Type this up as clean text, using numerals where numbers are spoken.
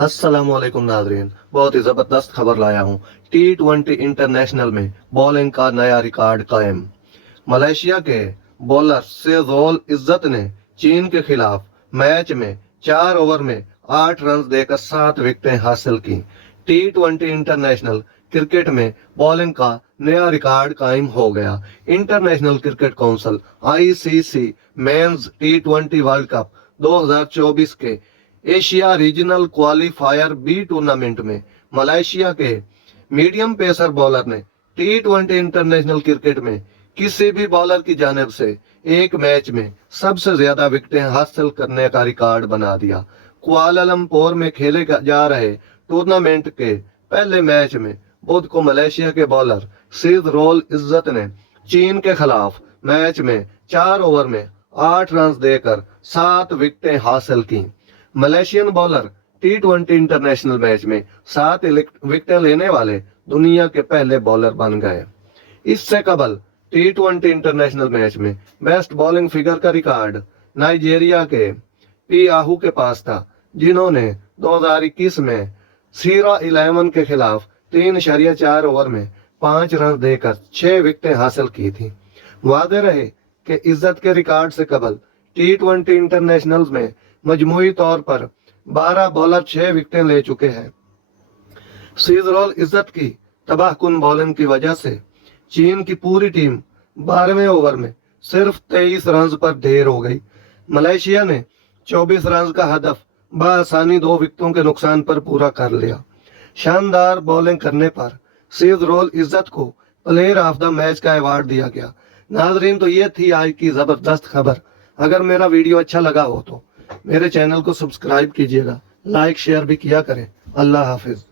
अस्सलाम वालेकुम नाजरीन, बहुत ही जबरदस्त खबर लाया हूँ। T20 इंटरनेशनल में बॉलिंग का नया रिकॉर्ड कायम। मलेशिया के बॉलर सेजोल इज्जत ने चीन के खिलाफ मैच में 4 ओवर में 8 रन देकर 7 विकेटें हासिल की। T20 इंटरनेशनल क्रिकेट में बॉलिंग का नया रिकॉर्ड कायम हो गया। International cricket council ICC men's T20 world cup 2024 के Asia regional qualifier B tournament में मलेशिया के मीडियम पेसर बॉलर ने T20 इंटरनेशनल क्रिकेट में किसी भी बॉलर की जानिब से एक मैच में सबसे ज्यादा विकेटें हासिल करने का रिकॉर्ड बना दिया। कुआलालंपुर में खेले जा रहे टूर्नामेंट के पहले मैच में बुध को मलेशिया के बॉलर सेजोल इज्जत ने चीन के खिलाफ मैच में 4 ओवर में 8 रन देकर 7 विकेटें हासिल की। Malaysian bowler T20 international match में 7 विकेटें लेने वाले दुनिया के पहले बॉलर बन गए। इससे कबल T20 इंटरनेशनल मैच में बेस्ट बॉलिंग फिगर का रिकॉर्ड नाइजीरिया के पी आहू के पास था, जिन्होंने 2021 में सीरा 11 के खिलाफ 3.4 ओवर में 5 रन देकर 6 विकेटें हासिल की थी। वादे रहे कि इज्जत के रिकॉर्ड से कबल T20 इंटरनेशनल में मजमूई तौर पर 12 बॉलर 6 विकेटें ले चुके हैं। सेजोल इज्जत की तबाहकुन बॉलिंग की वजह से चीन की पूरी टीम 12वें ओवर में सिर्फ 23 रन पर ढेर हो गई। मलेशिया ने 24 रन का हदफ बआसानी 2 विकेटों के नुकसान पर पूरा कर लिया। शानदार बॉलिंग करने पर सेजोल इज्जत को प्लेयर ऑफ द मैच का अवार्ड दिया गया। नाजरीन, तो ये थी आज की जबरदस्त खबर। अगर मेरा वीडियो अच्छा लगा हो तो मेरे चैनल को सब्सक्राइब कीजिएगा, लाइक शेयर भी किया करें। अल्लाह हाफिज।